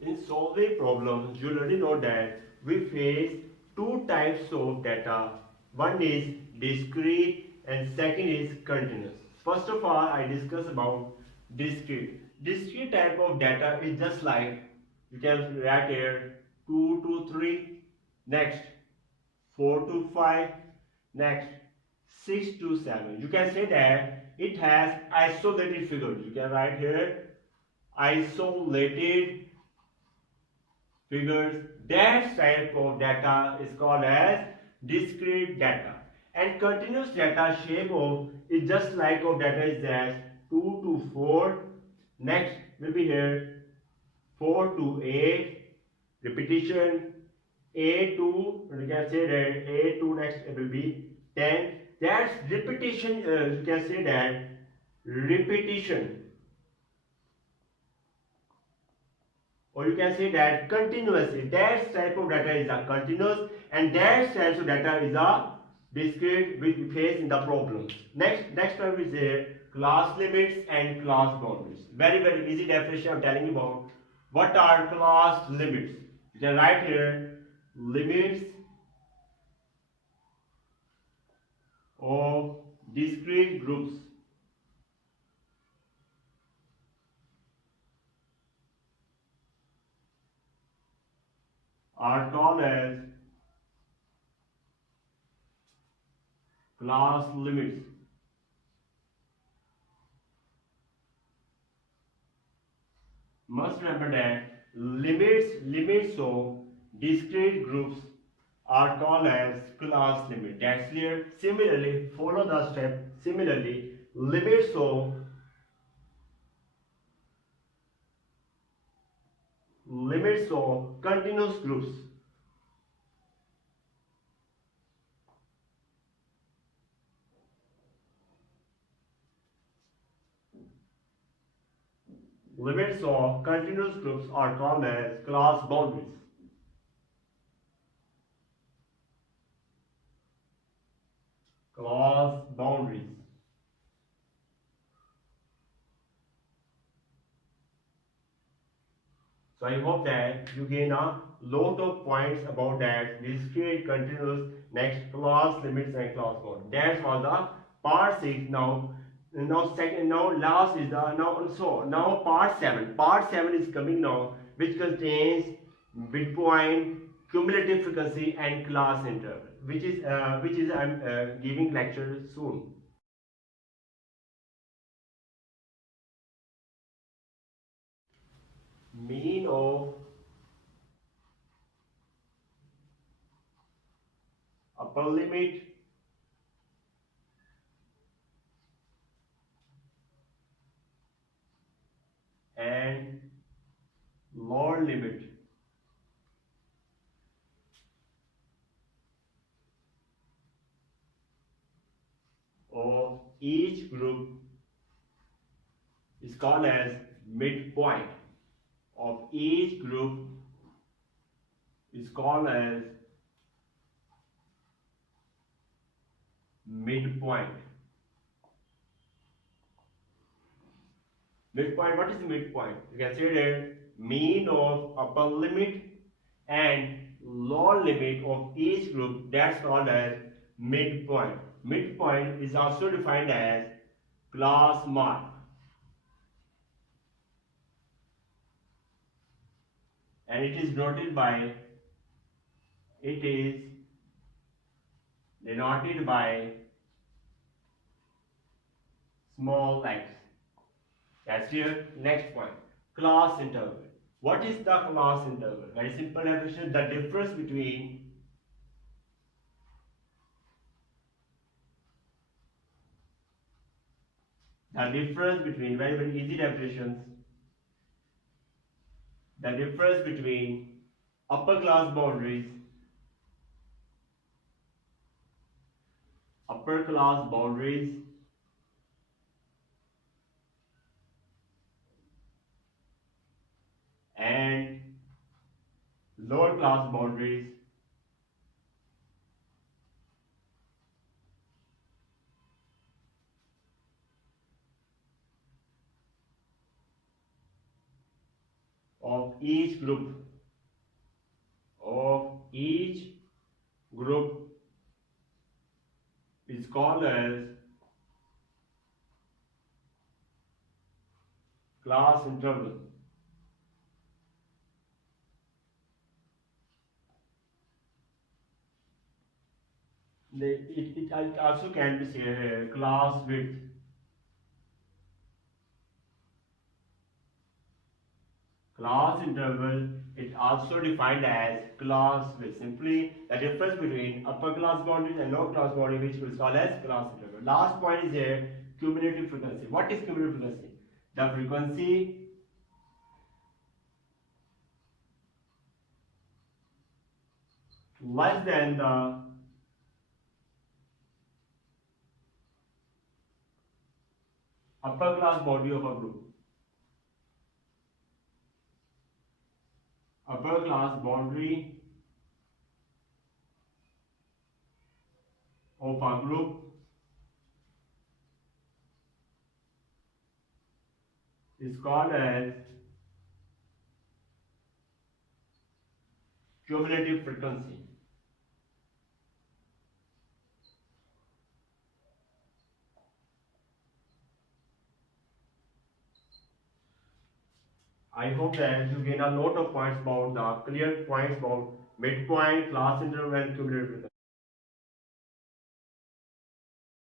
In solving problems, you already know that we face two types of data. One is discrete and second is continuous. First of all, I discuss about discrete. Discrete type of data is just like you can write here 2 to 3, next 4 to 5, next 6 to 7. You can say that it has isolated figures. You can write here isolated figures. That type of data is called as discrete data. And continuous data shape of is just like of data is that 2 to 4, next will be here 4 to 8, repetition a2, you can say that a2 next it will be 10. That's repetition, you can say that repetition, or you can say that continuously. That type of data is a continuous and that type of data is a discrete which we face in the problems. Next one is class limits and class boundaries. Very easy definition I'm telling you about. What are class limits? You can write here limits of discrete groups are called as class limits. Must remember that limits of discrete groups are called as class limit. That's clear. Similarly, follow the step. Similarly, limits of continuous groups are called as class boundaries. Class boundaries. So I hope that you gain a lot of points about that discrete, continuous, next class limits and class boundaries. That was the part 6. Now last is the now part 7. Part 7 is coming now, which contains midpoint, cumulative frequency and class interval, which is I'm giving lecture soon. Mean of upper limit and lower limit of each group is called as midpoint of each group is called as midpoint. Midpoint, what is midpoint? You can say that mean of upper limit and lower limit of each group, that's called as midpoint. Midpoint is also defined as class mark, and it is denoted by small x. That's your next point. Class interval. What is the class interval? Very simple definition. The difference between very easy definitions. The difference between upper class boundaries, upper class boundaries and lower class boundaries of each group is called as class interval. It also can be said class width. Class interval is also defined as class width. Simply the difference between upper class boundary and lower class boundary, which is called as class interval. Last point is here cumulative frequency. What is cumulative frequency? The frequency less than the upper class boundary of a group. Upper class boundary of a group is called as cumulative frequency. I hope that you gain a lot of points about the clear points about midpoint, class interval, and cumulative frequency.